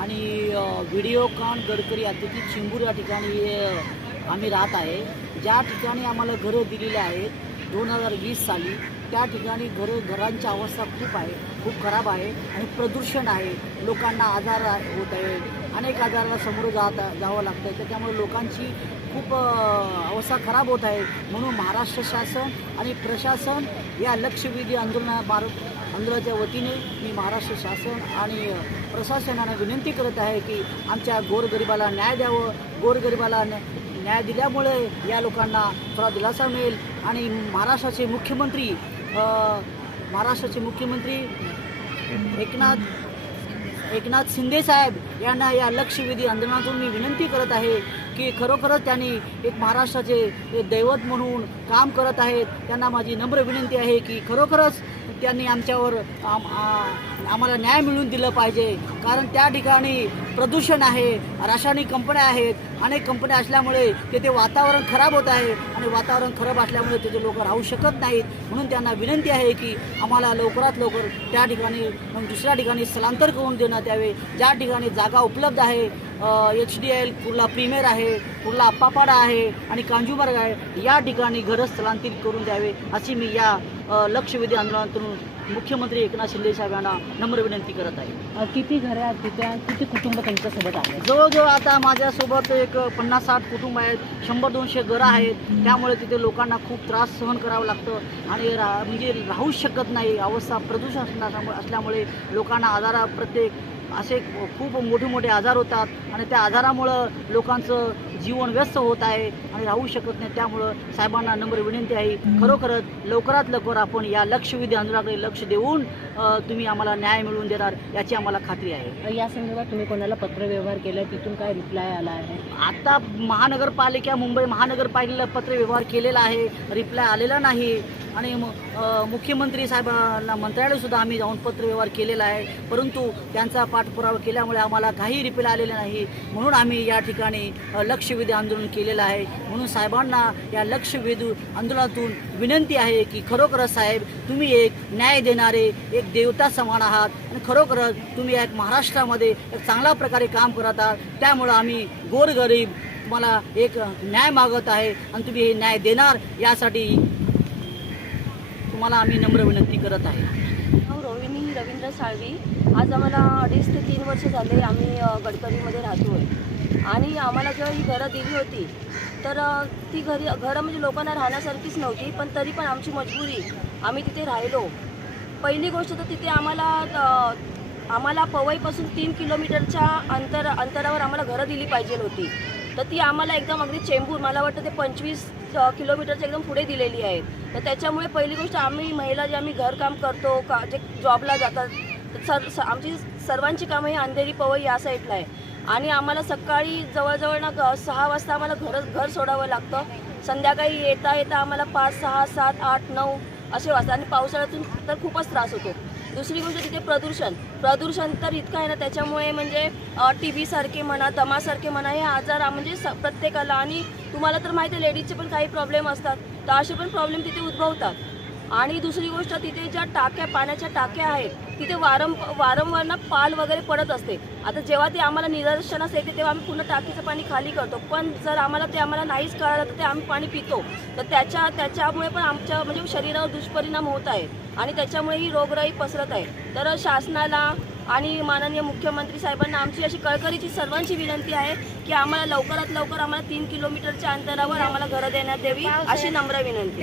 आणि व्हिडिओकॉन गडकरी अतिथी चिंबूर या ठिकाणी आम्ही राहत आहे. ज्या ठिकाणी आम्हाला घरं दिलेली आहेत दोन हजार वीस साली त्या ठिकाणी घरं घरांची अवस्था खूप आहे खूप खराब आहे आणि प्रदूषण आहे. लोकांना आजार होत आहे अनेक आजाराला समोर जात जावं लागतं आहे त्याच्यामुळे लोकांची खूप अवस्था खराब होत आहे. म्हणून महाराष्ट्र शासन आणि प्रशासन या लक्षवेधी आंदोलना मार आंदोलनाच्या वतीने मी महाराष्ट्र शासन आणि प्रशासनाने प्रशासनाला विनंती करत आहे की आमच्या गोरगरिबाला न्याय द्यावं. गोरगरिबाला न्या- न्याय दिल्यामुळे या लोकांना थोडा दिलासा मिळेल. आणि महाराष्ट्राचे मुख्यमंत्री महाराष्ट्राचे मुख्यमंत्री एकनाथ एकनाथ शिंदे साहेब यांना या लक्षवेधी आंदोलनातून मी विनंती करत आहे की खरोखरच त्यांनी एक महाराष्ट्राचे एक दैवत म्हणून काम करत आहेत. त्यांना माझी नम्र विनंती आहे की खरोखरच त्यांनी आमच्यावर आम- आम्हाला न्याय मिळवून दिलं पाहिजे. कारण त्या ठिकाणी प्रदूषण आहे रासायनिक कंपन्या आहेत अनेक कंपन्या असल्यामुळे तेथे वातावरण खराब होत आहे. आणि वातावरण खराब असल्यामुळे तिथे लोक राहू शकत नाहीत. म्हणून त्यांना विनंती आहे की आम्हाला लवकरात लवकर त्या ठिकाणी दुसऱ्या ठिकाणी स्थलांतर करून देण्यात यावे. ज्या ठिकाणी जागा उपलब्ध आहे H D L Kurla premier आहे कुर्ला अप्पापाडा आहे आणि कांजूमार्ग आहे या ठिकाणी घरं स्थलांतरित करून द्यावे अशी मी या लक्षवेधी आंदोलनातून मुख्यमंत्री एकनाथ शिंदे साहेबांना नम्र विनंती करत आहे. अ, किती घरे आहेत तिथे आणि किती कुटुंब त्यांच्यासोबत आहे जवळजवळ आता माझ्यासोबत एक पन्नास साठ कुटुंब आहेत. शंभर दोनशे घरं आहेत. त्यामुळे तिथे लोकांना खूप त्रास सहन करावं लागतं. आणि रा म्हणजे राहूच शकत नाही. अवस्था प्रदूषण असल्यामुळे लोकांना आजारा प्रत्येक असे खूप मोठे मोठे आजार होतात आणि त्या आजारामुळं लोकांचं जीवन व्यस्त होत आहे आणि राहू शकत नाही. त्यामुळं साहेबांना नम्र विनंती आहे. खरोखरच लवकरात लवकर आपण या लक्षवेधी आंदोलनाकडे लक्ष देऊन तुम्ही आम्हाला न्याय मिळवून देणार याची आम्हाला खात्री आहे. या संदर्भात तुम्ही कोणाला पत्रव्यवहार केलाय तिथून काय रिप्लाय आला आहे? आता महानगरपालिका मुंबई महानगरपालिकेला पत्र व्यवहार केलेला आहे. रिप्लाय आलेला नाही. आणि मुख्यमंत्री साहेबांना मंत्रालयसुद्धा आम्ही जाऊन पत्रव्यवहार केलेला आहे. परंतु त्यांचा पाठपुरावा केल्यामुळे आम्हाला काही रिपेल आलेले नाही. म्हणून आम्ही या ठिकाणी लक्षवेधी आंदोलन केलेलं आहे. म्हणून साहेबांना या लक्षवेधी आंदोलनातून विनंती आहे की खरोखरच साहेब तुम्ही एक न्याय देणारे एक देवता समान आहात. आणि खरोखरच तुम्ही एक महाराष्ट्रामध्ये एक चांगल्या प्रकारे काम करत आहात. त्यामुळं आम्ही गोरगरीब तुम्हाला एक न्याय मागत आहे. आणि तुम्ही हे न्याय देणार यासाठी तुम्हाला आम्ही नम्र विनंती करत आहे. हो, रोहिणी रवींद्र साळवी. आज आम्हाला अडीच ते तीन वर्ष झाले आम्ही गडकरीमध्ये राहतो आहे आणि आम्हाला जेव्हा ही घरं दिली होती तर ती घरी घरं म्हणजे लोकांना राहण्यासारखीच नव्हती पण तरी पण आमची मजबुरी आम्ही तिथे राहिलो. पहिली गोष्ट तर तिथे आम्हाला आम्हाला पवईपासून तीन किलोमीटरच्या अंतर अंतरावर आम्हाला घरं दिली पाहिजे होती. तर ती आम्हाला एकदम अगदी चेंबूर मला वाटतं ते पंचवीस किलोमीटरच्या एकदम पुढे दिलेली आहे तर त्याच्यामुळे पहिली गोष्ट आम्ही महिला जे आम्ही घरकाम करतो का जे जॉबला जातात सर स- आमची सर्वांची कामं ही अंधेरी पवई या साईडला आहे. आणि आम्हाला सकाळी जवळजवळ ना ग- सहा वाजता आम्हाला घर घर सोडावं लागतं. संध्याकाळी येता येता आम्हाला पाच सहा सात आठ नऊ असे वाजतात आणि पावसाळ्यातून तर खूपच त्रास होतो. दुसरी गोष्ट तिथे प्रदूषण. प्रदूषण तर इतकं आहे ना त्याच्यामुळे म्हणजे टी व्हीसारखे म्हणा दमासारखे म्हणा हे आजार म्हणजे स प्रत्येकाला. आणि तुम्हाला तर माहिती आहे लेडीजचे पण काही प्रॉब्लेम असतात. तर असे पण प्रॉब्लेम तिथे उद्भवतात. आणि दुसरी गोष्ट तिथे ज्या टाक्या पाण्याच्या टाक्या आहेत तिथे वारं वारंवार ना पाल वगैरे पडत असते. आता जेव्हा ते आम्हाला निदर्शनास येते तेव्हा आम्ही पूर्ण टाकीचं पाणी खाली करतो. पण जर आम्हाला ते आम्हाला नाहीच कळालं तर ते आम्ही पाणी पितो. तर त्याच्या त्याच्यामुळे पण आमच्या म्हणजे शरीरावर दुष्परिणाम होत आहे आणि त्याच्यामुळे ही रोगराई पसरत आहे. तर शासनाला आणि माननीय मुख्यमंत्री साहेबांना आमची अशी कळकळीची सर्वांची विनंती आहे की आम्हाला लवकरात लवकर आम्हाला तीन किलोमीटरच्या अंतरावर आम्हाला घरं देण्यात यावी अशी नम्र विनंती.